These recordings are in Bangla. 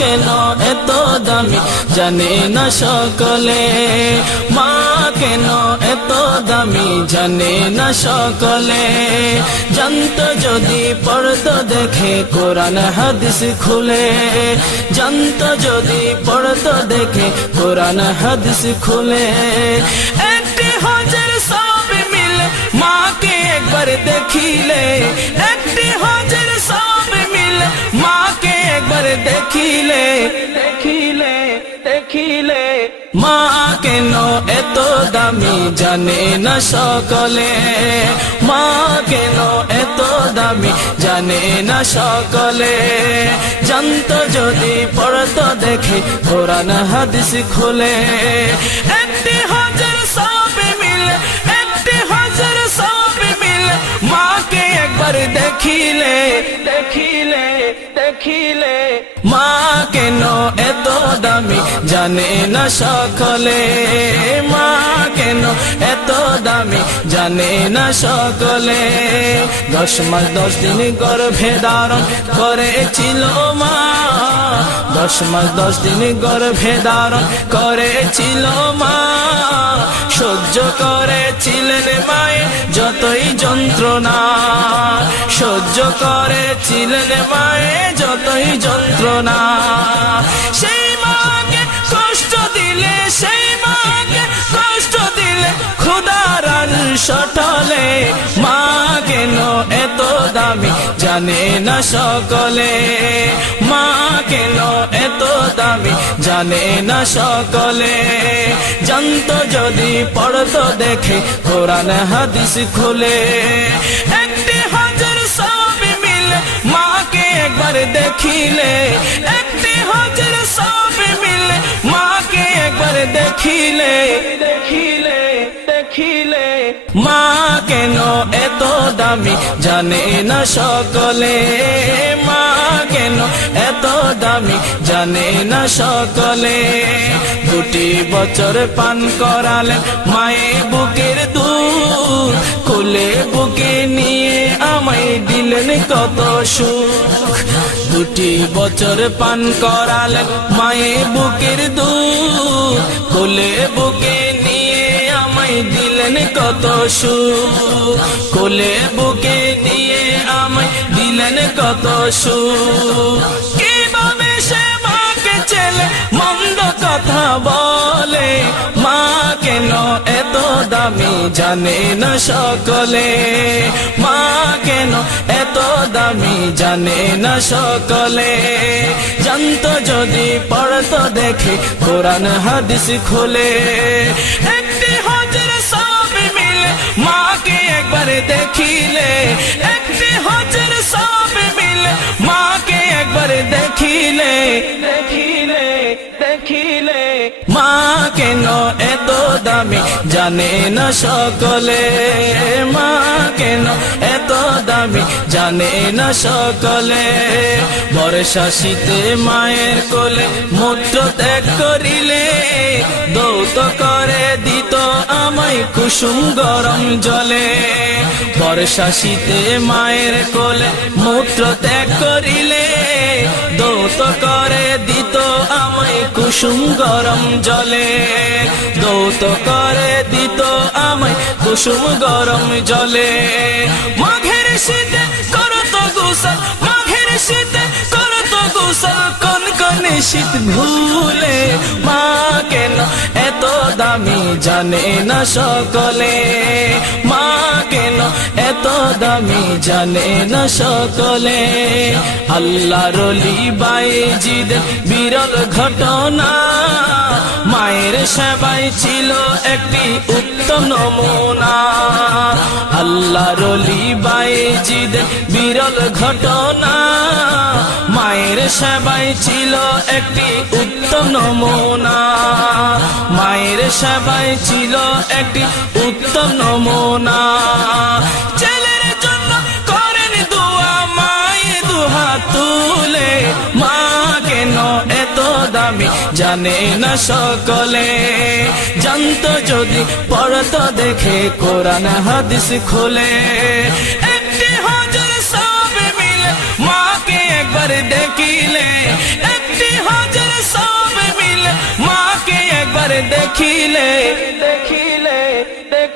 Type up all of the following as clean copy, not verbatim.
কেন এত দামি জানে না সকলে, মা কেন এত দামি জানে না সকলে। জানতো যদি পড়তো দেখে কোরআন হাদিস খুলে, জানতো যদি পড়তো দেখে কোরআন হাদিস খুলে। একটি হজের সব মিলে মাকে একবার দেখিলে, একটি হজের সব মিলে মাকে একবার দেখিলে, দেখিলে দেখিলে। মা কেন এত দামি জানে না সকলে, মা কেন এত দামি জানে না সকলে। জানতো যদি পড়তো দেখে কোরআন হাদিস খুলে। একটি হজের সব মিলে, একটি হজের সব মিলে মাকে একবার দেখিলে, দেখিলে দেখিলে। মা কেন এত দামি জানে না সকলে, মা কেন এত দামি জানে না সকলে। 10 মাস 10 দিন গর্ভে ধারণ করেছিল মা, 10 মাস 10 দিন গর্ভে ধারণ করেছিল মা। সহ্য করেছিলেন মায়ে যতই যন্ত্রণা, সহ্য করেছিলেন মায়ে যতই যন্ত্রণা। সেই মাকে কষ্ট দিলে, সেই মাকে কষ্ট দিলে খোদার সটলে। মা কেন এত দামি জানে না সকলে, মা কেন এত দামি জানে না সকলে। জানতো যদি পড়তো দেখে কোরআন হাদিস খুলে। একটি হজের সব মিলে মাকে একবার দেখিলে, একটি হজের সব মিলে মাকে একবার দেখিলে, দেখিলে দেখিলে। মা কেন এত দামি জানে না সকলে, মা কেন এত দামি জানে না সকলে। 2 বছর পান করালেন মায়ে বুকের দুধ, কোলে বুকে নিয়ে আমায় দিলেন কত সুখ। 2 বছর পান করালেন মায়ে বুকের দুধ, কোলে বুকে নিয়ে আমায় দিলেন কত সুখ। কোলে বুকে নিয়ে আমায় দিলেন কত সুখ। কিভাবে সে মাকে ছেলে মন্দ কথা বলে, মা কেন এত দামি জানে না সকলে, মা কেন এত দামি জানে না সকলে। জানতো যদি পড়তো দেখে কোরআন হাদিস খুলে। একটি হজের সব মিলে মাকে একবার দেখিলে, একটি হজের সব মিলে মাকে একবার দেখিলে, দেখিলে দেখিলে। মা কেন এত দামি জানে না সকলে, মা কেন এত দামি জানে না সকলে। বর্ষা শীতে মায়ের কোলে মূত্র ত্যাগ করিলে, দৌত করে দিত আমায় কুসুম গরম জলে। বর্ষা শীতে মায়ের কোলে মূত্র ত্যাগ করিলে, দৌত করে দিত আমায় কুসুম গরম জলে, দৌত করে দিত আমায় কুসুম গরম জলে। মাঘের শীতে করত গোসল, মাঘের শীতে করত গোসল, কনকনে শীত ভুলে। মা কেন এত দামি জানে না সকলে, মা কেন এত দামি জানে না সকলে। আল্লাহর ওলি বাইজিদ বিরল ঘটনা, মায়ের সেবায় ছিল একটি উত্তম নমুনা। আল্লাহর ওলি বাইজিদ বিরল ঘটনা, মায়ের সেবায় ছিল একটি উত্তম নমুনা, মায়ের সেবায় ছিল একটি উত্তম নমুনা। ছেলের জন্য করেন দোয়া মায়ে দুহাত তুলে, মা কেন এত দামি জানে না সকলে। জানতো যদি পড়তো দেখে কোরআন হাদিস খুলে। একটি হজের সব মিলে মাকে একবার দেখিলে, একটি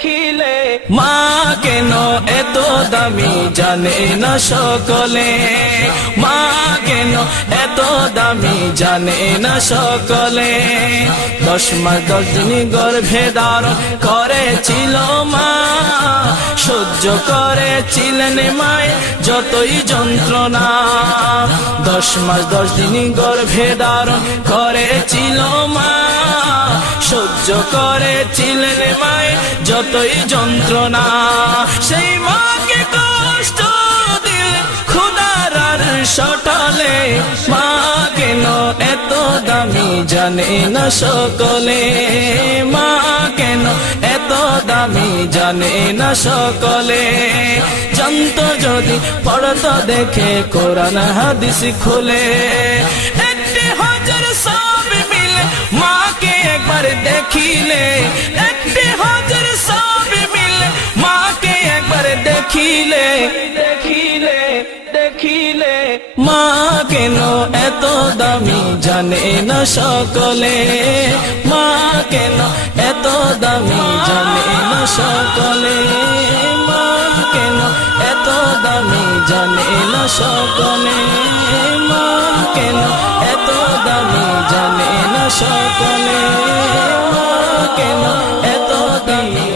দেখিলে মা কেন এত দামি জানে না সকলে মা কেন এত দামি জানে না সকলে 10 মাস 10 দিন গর্ভে ধারণ করেছিল মা সহ্য করেছিলেন মায়ে যতই যন্ত্রণা 10 মাস 10 দিন গর্ভে ধারণ করেছিল মা সহ্য করেছিলেন মায়ে যতই যন্ত্রণা সেই মাকে কষ্ট দিলে খোদার সটলে মা কেন এত দামি জানে না সকলে মা কেন এত দামি জানে না সকলে জানতো যদি পড়তো দেখে কোরআন হাদিস খুলে একটি হাজার সব মিলে মাকে একবার দেখিলে একটি হাজার সব মিলে মাকে একবার দেখিলে দেখিলে দেখিলে মা কেন এত দামি জানে না সকলে মা কেন এত দামি জানে না সকলে মা কেন এত দামি জানে না সকলে মা কেন এত দামি জানে না সকলে মা কেন এত দামি